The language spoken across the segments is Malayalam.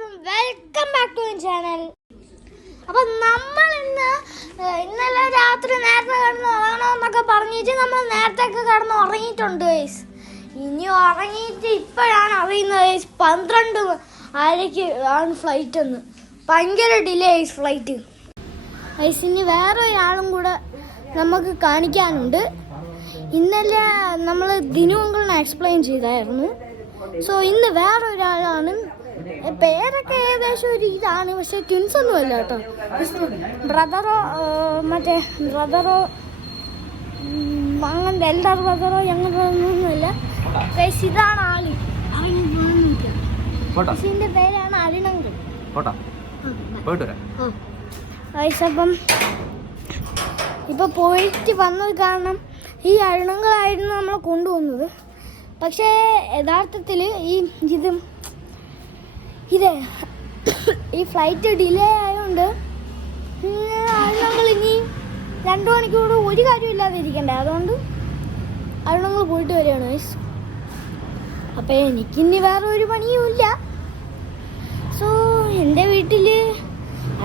Welcome back to channel. അപ്പം നമ്മൾ ഇന്നലെ രാത്രി നേരത്തെ കിടന്ന് ഉറങ്ങണമെന്നൊക്കെ പറഞ്ഞിട്ട് നമ്മൾ നേരത്തെ കിടന്ന് ഉറങ്ങിയിട്ടുണ്ട് ഗൈസ്. ഇനി ഉറങ്ങിയിട്ട് ഇപ്പോഴാണ് അറിയുന്നത് ഗൈസ് 12:30 ആണ് ഫ്ലൈറ്റ് എന്ന്. ഭയങ്കര ഡിലേ ഗൈസ് ഫ്ലൈറ്റ് ഗൈസ്. ഇനി വേറെ ഒരാളും കൂടെ നമുക്ക് കാണിക്കാനുണ്ട്. ഇന്നലെ നമ്മൾ ദിനുവെങ്കിളിനെ എക്സ്പ്ലെയിൻ ചെയ്തായിരുന്നു. സോ ഇന്ന് വേറെ ഒരാളാണ്. പേരൊക്കെ ഏകദേശം ഒരു ഇതാണ്, പക്ഷെ ട്വിൻസ് ഒന്നും അല്ല കേട്ടോ. ബ്രദറോ അങ്ങനത്തെ എൽഡർ ബ്രദറോ ഞങ്ങളൊന്നുമല്ല. ഇതാണ് ആള്. ഇതിന്റെ പേരാണ് അരുണങ്കിൾ. അപ്പം ഇപ്പൊ പോയിട്ട് വന്നത് കാരണം ഈ അരുണങ്ങളായിരുന്നു നമ്മളെ കൊണ്ടുപോകുന്നത്. പക്ഷേ യഥാർത്ഥത്തിൽ ഈ ഫ്ലൈറ്റ് ഡിലേ ആയതുകൊണ്ട് അരുണങ്ങൾ ഇനി 2 മണിക്കൂർ ഒരു കാര്യമില്ലാതെ ഇരിക്കണ്ടേ. അതുകൊണ്ട് അരുണങ്ങൾ പോയിട്ട് വരികയാണ് ഗൈസ്. അപ്പം എനിക്കിനി വേറെ ഒരു പണിയും ഇല്ല. സോ എൻ്റെ വീട്ടിൽ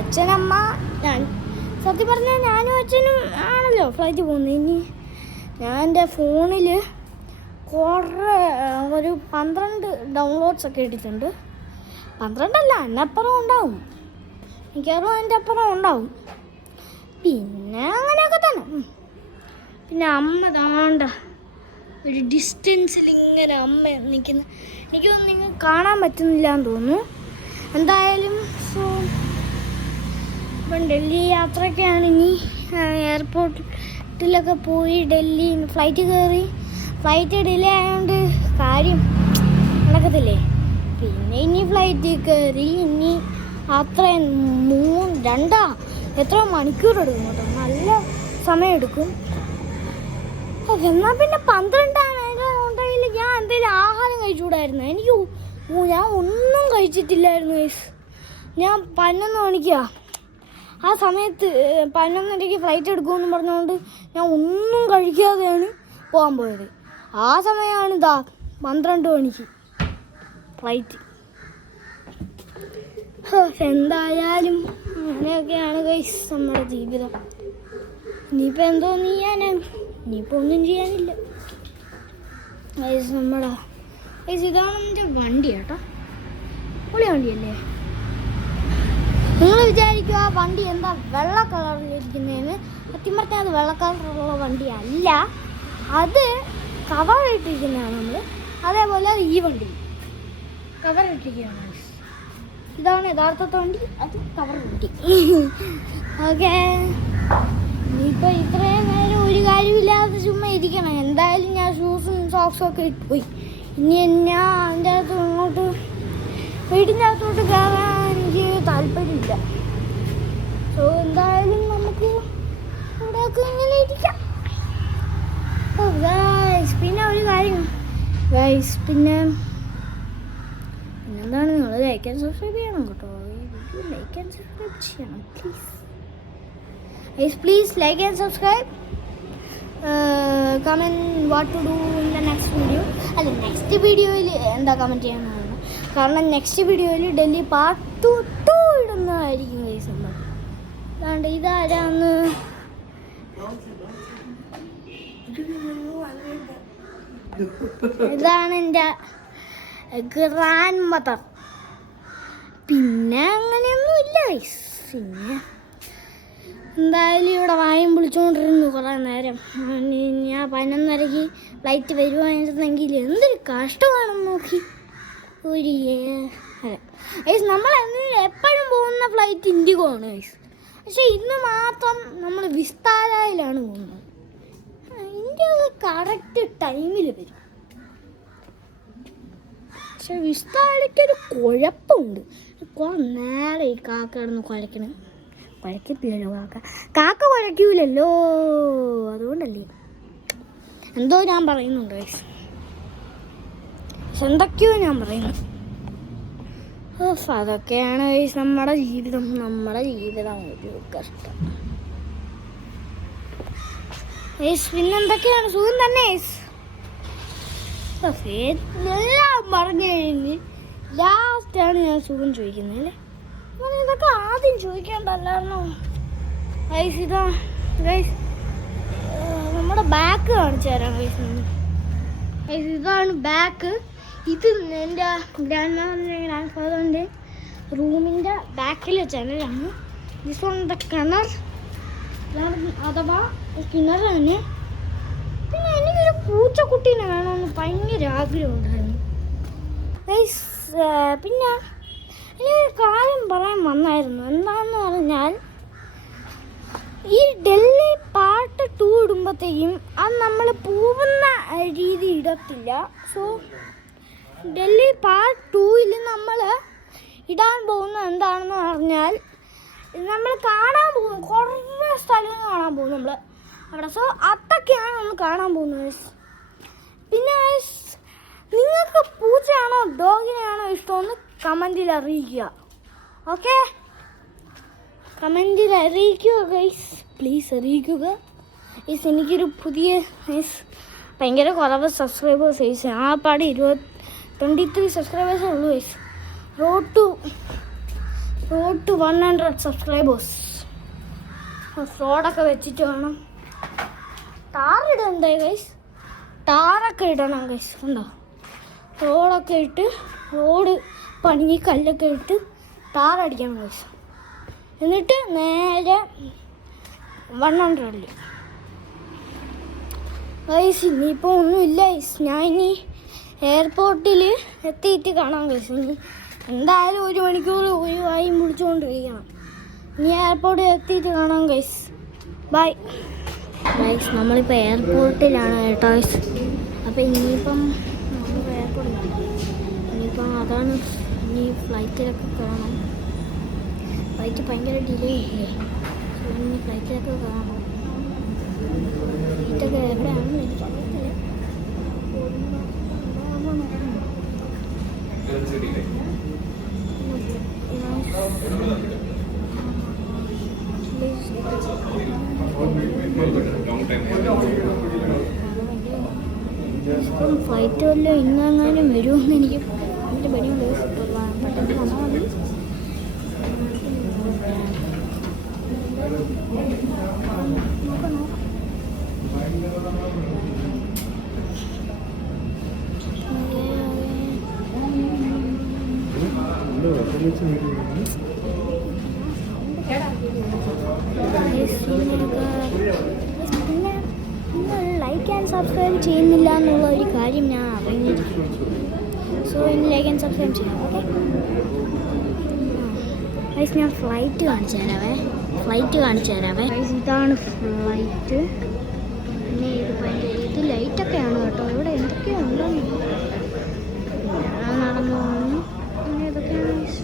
അച്ഛനമ്മ ഞാൻ, സത്യം പറഞ്ഞാൽ ഞാനും അച്ഛനും ആണല്ലോ ഫ്ലൈറ്റ് പോകുന്നത്. ഇനി ഞാൻ എൻ്റെ ഫോണിൽ ഒരു 12 ഡൗൺലോഡ്സ് ഒക്കെ ഇട്ടിട്ടുണ്ട്. 12 അല്ല, അതിനപ്പുറം ഉണ്ടാവും. മിക്കവാറും അതിൻ്റെ അപ്പുറം ഉണ്ടാവും. പിന്നെ അങ്ങനെയൊക്കെ തന്നെ. പിന്നെ അമ്മ താണ്ട ഒരു ഡിസ്റ്റൻസിൽ ഇങ്ങനെ അമ്മ നിൽക്കുന്ന, എനിക്കൊന്നും നിങ്ങൾ കാണാൻ പറ്റുന്നില്ല എന്ന് തോന്നുന്നു. എന്തായാലും സോ ഇപ്പം ഡൽഹി യാത്രയൊക്കെയാണ്. ഇനി എയർപോർട്ടിലൊക്കെ പോയി ഡൽഹി ഫ്ലൈറ്റ് കയറി. ഫ്ലൈറ്റ് ഡിലേ ആയതുകൊണ്ട് കാര്യം നടക്കത്തില്ലേ. പിന്നെ ഇനി ഫ്ലൈറ്റ് കയറി ഇനി അത്രയും 2 എത്ര മണിക്കൂർ എടുക്കും കേട്ടോ. നല്ല സമയം എടുക്കും. എന്നാൽ പിന്നെ 12 ഉണ്ടെങ്കിൽ ഞാൻ എന്തെങ്കിലും ആഹാരം കഴിച്ചുകൂടായിരുന്നു. ഞാൻ ഒന്നും കഴിച്ചിട്ടില്ലായിരുന്നു ഗൈസ്. ഞാൻ 11 മണിക്കാ ആ സമയത്ത് 11:30 ഫ്ലൈറ്റ് എടുക്കുമെന്ന് പറഞ്ഞുകൊണ്ട് ഞാൻ ഒന്നും കഴിക്കാതെയാണ് പോകാൻ പോയത്. ആ സമയമാണ് 12 മണിക്ക് ഫ്ലൈറ്റ്. എന്തായാലും അങ്ങനെയൊക്കെയാണ് ഗൈസ് നമ്മുടെ ജീവിതം. ഇനിയിപ്പോൾ എന്തോ ചെയ്യാനാണ്, ഇനിയിപ്പോൾ ഒന്നും ചെയ്യാനില്ല ഗൈസ്. ഗൈസ് ഇതാണ് എൻ്റെ വണ്ടി കേട്ടോ. പൊളി വണ്ടിയല്ലേ. നിങ്ങൾ വിചാരിക്കുക ആ വണ്ടി എന്താ വെള്ള കളറിലിരിക്കുന്നതെന്ന്. സത്യം പറഞ്ഞാൽ അത് വെള്ള കളറുള്ള വണ്ടി അല്ല, അത് കവറിട്ടിരിക്കുന്നതാണ് നമ്മൾ. അതേപോലെ ഈ വണ്ടി കവറിട്ടിരിക്കുകയാണ്. ഇതാണ് യഥാർത്ഥത്തെ വണ്ടി, അത് കവർ വണ്ടി. ഓക്കെ, ഇനിയിപ്പോൾ ഇത്രയും നേരം ഒരു കാര്യമില്ലാതെ ചുമ്മാ ഇരിക്കണം. എന്തായാലും ഞാൻ ഷൂസും സോക്സും ഒക്കെ ഇട്ടുപോയി. ഇനി ഞാൻ അതിൻ്റെ അകത്ത് വീടിൻ്റെ അകത്തോട്ട് കയറാൻ എനിക്ക് താല്പര്യമില്ല. സോ എന്തായാലും നമുക്ക് ഇവിടെയൊക്കെ ഇങ്ങനെ ഇരിക്കാം. പിന്നെ ഒരു കാര്യം ഗൈസ്, പിന്നെന്താണ്, നിങ്ങൾ ലൈക്ക് ആൻഡ് സബ്സ്ക്രൈബ് ചെയ്യണം കേട്ടോ. ഈ വീഡിയോ ലൈക്ക് ആൻഡ് സബ്സ്ക്രൈബ് ചെയ്യണം please like and subscribe. Comment what to do in the next video. അല്ല, നെക്സ്റ്റ് വീഡിയോയിൽ എന്താ കമൻറ്റ് ചെയ്യാനാണ്. കാരണം നെക്സ്റ്റ് വീഡിയോയിൽ ഡൽഹി പാർട്ട് 2 ഇടുന്നതായിരിക്കും ഗൈസ്. നമ്മൾ അതാണ്ട് ഇതാരാന്ന്, ഇതാണ് എൻ്റെ ഗ്രാൻഡ് മദർ. പിന്നെ അങ്ങനെയൊന്നും ഇല്ല ഗൈസ്. പിന്നെ എന്തായാലും ഇവിടെ വായും വിളിച്ചുകൊണ്ടിരുന്നു കുറേ നേരം. ഞാൻ 11:30 ഫ്ലൈറ്റ് വരുവായിരുന്നെങ്കിൽ എന്തൊരു കഷ്ടമാണെന്ന് നോക്കി. ഗൈസ് നമ്മൾ എപ്പോഴും പോകുന്ന ഫ്ലൈറ്റ് ഇൻഡിഗോ ആണ് ഗൈസ്. പക്ഷെ ഇന്ന് മാത്രം നമ്മൾ വിസ്താരയിലാണ് പോകുന്നത്. ഇന്ത്യ കറക്റ്റ് ടൈമിൽ വരും. പക്ഷെ വിസ്താരയ്ക്കൊരു കുഴപ്പമുണ്ട്. കുറേ നേരം ഈ കാക്ക കിടന്ന് കുഴക്കത്തില്ലല്ലോ. കാക്ക കുഴക്കൂലല്ലോ, അതുകൊണ്ടല്ലേ. എന്തോ ഞാൻ പറയുന്നുണ്ട് ഗൈസ്, എന്തൊക്കെയോ ഞാൻ പറയുന്നു. അതൊക്കെയാണ് ഗൈസ് നമ്മുടെ ജീവിതം ഒരു കഷ്ടം ഗൈസ്. പിന്നെന്തൊക്കെയാണ്, സുഖം തന്നെ ഗൈസ്. എല്ലാം പറഞ്ഞു കഴിഞ്ഞ് ലാസ്റ്റാണ് ഞാൻ സുഖം ചോദിക്കുന്നത് അല്ലേ. ഇതൊക്കെ ആദ്യം ചോദിക്കേണ്ടല്ലായിരുന്നോ ഗൈസ്. ഇതാ ഗൈസ് നമ്മുടെ ബാക്ക് കാണിച്ചു തരാം ഗൈസ്. ഇതാണ് ബാക്ക്. ഇത് എൻ്റെ ഗ്രാൻഡ് ഫാദറിൻ്റെ റൂമിൻ്റെ ബാക്കിൽ ജനലാണ്. ദിസ് ഓൺ ദ കിണർ, അഥവാ കിണർ തന്നെ. പിന്നെ എനിക്കൊരു പൂച്ചക്കുട്ടീനെ വേണമെന്ന് ഭയങ്കര ആഗ്രഹമുണ്ടായിരുന്നു ഗൈസ്. പിന്നെ എനിക്കൊരു കാര്യം പറയാൻ വന്നായിരുന്നു. എന്താണെന്ന് പറഞ്ഞാൽ ഈ ഡൽഹി പാർട്ട് 2 ഇടുമ്പോഴത്തേക്കും അത് നമ്മൾ പോകുന്ന രീതി ഇടത്തില്ല. സോ ഡൽഹി പാർട്ട് 2 നമ്മൾ ഇടാൻ പോകുന്നത് എന്താണെന്ന് പറഞ്ഞാൽ നമ്മൾ കാണാൻ പോകും, കുറേ സ്ഥലങ്ങൾ കാണാൻ പോകും നമ്മൾ അവിടെ. സോ അതൊക്കെയാണ് നമ്മൾ കാണാൻ പോകുന്നത്. പിന്നെ നിങ്ങൾക്ക് പൂച്ചയാണോ ഡോഗിനെയാണോ ഇഷ്ടമെന്ന് കമൻറ്റിൽ അറിയിക്കുക. ഓക്കെ, കമൻറ്റിൽ അറിയിക്കുക ഗൈസ്, പ്ലീസ് അറിയിക്കുക ഗൈസ്. എനിക്കൊരു പുതിയ ഗൈസ് ഭയങ്കര കുറവ് സബ്സ്ക്രൈബേഴ്സ് ഗൈസ്. ആ പാട് 23 സബ്സ്ക്രൈബേഴ്സേ ഉള്ളൂ ഗൈസ്. Road to 100 subscribers. റോഡൊക്കെ വെച്ചിട്ട് വേണം ടാറിടണ്ടേ ഗൈസ്. ടാറൊക്കെ ഇടണം ഗൈസ്. ഉണ്ടോ, റോഡൊക്കെ ഇട്ട്, റോഡ് പണിഞ്ഞ് കല്ലൊക്കെ ഇട്ട് ടാറടിക്കണം ഗൈസ്. എന്നിട്ട് നേരെ 100 ഗൈസ്. ഇനിയിപ്പോൾ ഒന്നുമില്ല ഗൈസ്. ഞാൻ ഇനി എയർപോർട്ടിൽ എത്തിയിട്ട് കാണാം ഗൈസ്. ഇനി എന്തായാലും 1 മണിക്കൂർ വായി മുടിച്ചുകൊണ്ടിരിക്കണം. ഇനി എയർപോർട്ടിൽ എത്തിയിട്ട് കാണാം ഗൈസ്. Bye guys. നമ്മളിപ്പോൾ എയർപോർട്ടിലാണ് കേട്ടോ ഗൈസ്. അപ്പോൾ ഇനിയിപ്പം നമ്മൾ എയർപോർട്ടിലാണ്. ഇനിയിപ്പം അതാണ്, ഇനി ഫ്ലൈറ്റിലൊക്കെ കയറണം. ഫ്ലൈറ്റ് ഭയങ്കര ഡിലേ ഇല്ലേ. സോ ഇനി ഫ്ലൈറ്റിലൊക്കെ കയറണം. ഫ്ലൈറ്റൊക്കെ എവിടെയാണെന്ന് എനിക്കറിയത്തില്ല. ഫ്ലൈറ്റ് വല്ലതും ഇന്നെങ്ങാനും വരുമെന്ന് എനിക്ക് എൻ്റെ പണിയുണ്ട്. പെട്ടെന്ന് വന്നാൽ മതി. ലൈക്ക് ആൻഡ് സബ്സ്ക്രൈബ് ചെയ്യുന്നില്ല എന്നുള്ള ഒരു കാര്യം ഞാൻ അറിഞ്ഞിരിക്കുന്നു. സോ ഇനി ലൈക്ക് ആൻഡ് സബ്സ്ക്രൈബ് ചെയ്യാം. ഓക്കെ ഗൈസ്, ഞാൻ ഫ്ലൈറ്റ് കാണിച്ചു തരാവേ. ഗൈസ്, ഇതാണ് ഫ്ലൈറ്റ്. പിന്നെ ഇത് ലൈറ്റൊക്കെയാണ് കേട്ടോ. ഇവിടെ എന്തൊക്കെയോ ഉണ്ടെന്ന് നടന്നു പോകുന്നു. പിന്നെ ഇതൊക്കെയാണ് ഗൈസ്.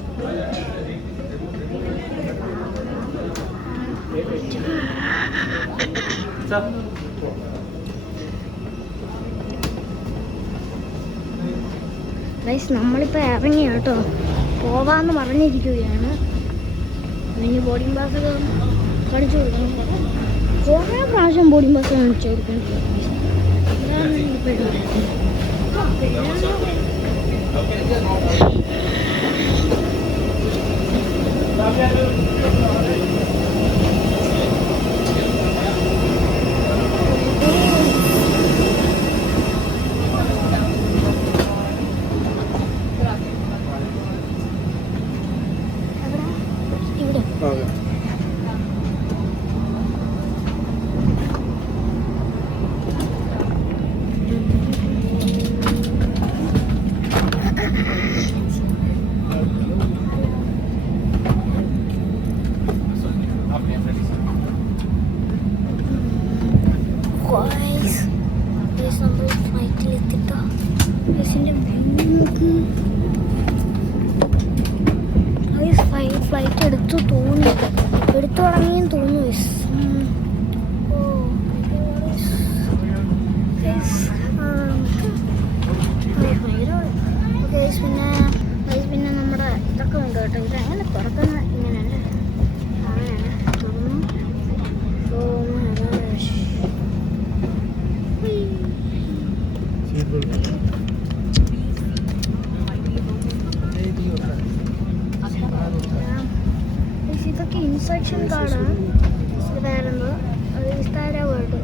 നമ്മളിപ്പോൾ ഇറങ്ങി കേട്ടോ, പോവാന്ന് പറഞ്ഞിരിക്കുകയാണ്. ഇനി ബോർഡിംഗ് പാസ്സൊക്കെ കാണിച്ചു കൊടുക്കണം. കുറേ പ്രാവശ്യം ബോർഡിംഗ് പാസ് കാണിച്ചു കൊടുക്കണം. അതാണ് ഇപ്പോൾ ഫ്ലൈറ്റ് എടുത്തു തുടങ്ങിയെന്ന് തോന്നുന്നു. പിന്നെ നമ്മുടെ ഇതൊക്കെ ഉണ്ട് കേട്ടോ. ഇത് എങ്ങനെ തുറക്കുന്ന ഇങ്ങനെയല്ലേ, അങ്ങനെയാണ് തുറന്നു. ഇതൊക്കെ ഇൻസ്ട്രക്ഷൻ കാർഡാണ്. ഇത് വേറെന്തോ അത് വിസ്താര വേർഡ്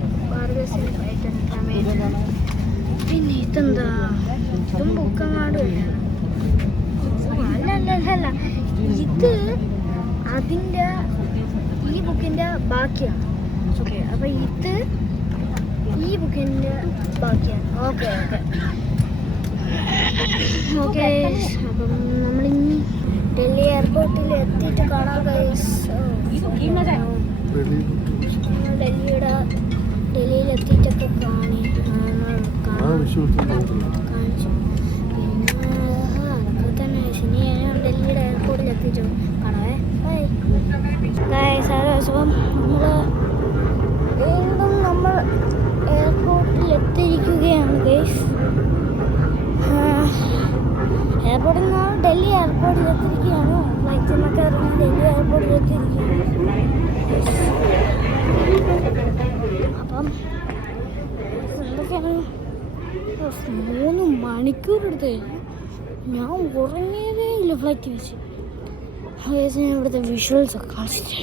പിന്നെ ഇതെന്താ ഇതും ബുക്കങ്ങാട് അല്ല ഇത് അതിൻ്റെ ഈ ബുക്കിൻ്റെ ബാക്കിയാണ്. ഓക്കെ അപ്പം ഇത് ഈ ബുക്കിൻ്റെ ബാക്കിയാണ്. ഓക്കെ അപ്പം നമ്മളിനി ഡൽഹി എയർപോർട്ടിൽ എത്തിയിട്ട് കാണാം ഗൈസ്. ഡൽഹിയിൽ എത്തിയിട്ടൊക്കെ കാണിച്ചു. പിന്നെ അതൊക്കെ തന്നെ ശനി ഡൽഹിയുടെ എയർപോർട്ടിൽ എത്തിച്ചു കാണാവേ. അപ്പം നമ്മൾ എയർപോർട്ടിൽ എത്തിയിരിക്കുകയാണ് ഗൈസ്. എയർപോർട്ടിൽ നിന്നാണ് ഡൽഹി എയർപോർട്ടിൽ എത്തിയിരിക്കുകയാണ്. ഫ്ലൈറ്റിൽ നിന്നൊക്കെ ഇറങ്ങി ഡൽഹി എയർപോർട്ടിൽ എത്തിയിരിക്കുകയാണ്. അപ്പം എന്തൊക്കെയാണ് 3 മണിക്കൂർ എടുത്ത് ഞാൻ ഉറങ്ങിയതേ ഇല്ല ഫ്ലൈറ്റ് വെച്ച്. ഞാൻ ഇവിടുത്തെ വിഷ്വൽസ് ഒക്കെ കാണിച്ചിട്ട്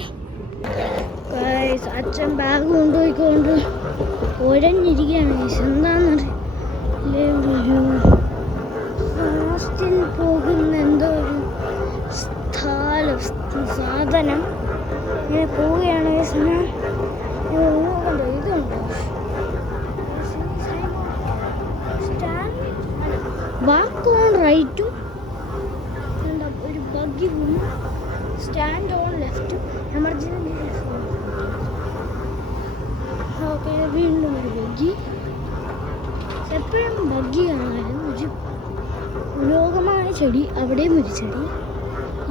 അച്ഛൻ ബാഗ് കൊണ്ടുപോയിക്കൊണ്ട് ഉഴഞ്ഞിരിക്കുകയാണ്. എന്താണെന്നറിയില്ല ഫാസ്റ്റിൽ പോകുന്ന എന്തോ ഒരു സാധനം ഇങ്ങനെ പോവുകയാണ്. ഇതുണ്ടോ വാക്ക് ഓൺ റൈറ്റും ഒരു ബഗ്ഗി സ്റ്റാൻഡ് ഓൺ ലെഫ്റ്റും എമർജൻസി. ഓക്കെ വീണ്ടും ഒരു ബഗ്ഗി. എപ്പോഴും ബഗ്ഗി കാണാനും ഒരു ലോകമായ ചെടി. അവിടെയും ഒരു ചെടി.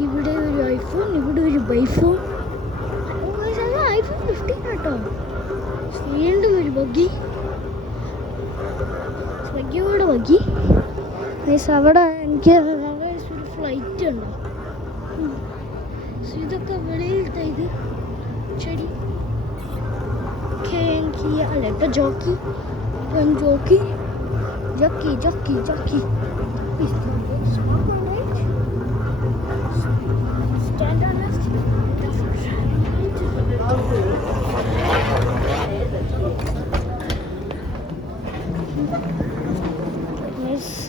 ഇവിടെ ഒരു ഐഫോൺ, ഇവിടെ ഒരു ബൈഫോൺ. ഐഫോൺ 15 കേട്ടോ. വീണ്ടും ഒരു ബഗ്ഗി. ബഗ്ഗിയോടെ ബഗ്ഗി. അവിടെ എനിക്ക് ഒരു ഫ്ലൈറ്റ് ഉണ്ടോ. ഇതൊക്കെ വെളിയിലത്തെ ഇത് ചെടി. അല്ല ഇപ്പം jockey jockey jockey jockey jockey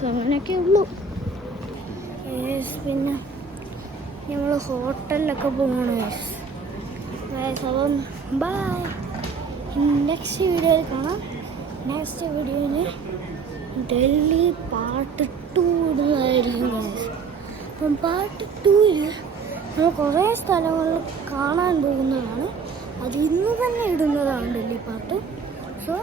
അങ്ങനെയൊക്കെ ഉള്ളൂ. പിന്നെ നമ്മൾ ഹോട്ടലിലൊക്കെ പോകണം. അപ്പം ബൈ. നെക്സ്റ്റ് വീഡിയോയിൽ കാണാം. നെക്സ്റ്റ് വീഡിയോയിൽ ഡൽഹി പാർട്ട് 2 ഇടുന്നതായിരിക്കും. അപ്പം പാർട്ട് 2ൽ നമ്മൾ കുറേ സ്ഥലങ്ങളിൽ കാണാൻ പോകുന്നതാണ്. അത് ഇന്ന് തന്നെ ഇടുന്നതാണ് ഡൽഹി പാർട്ട്. സോ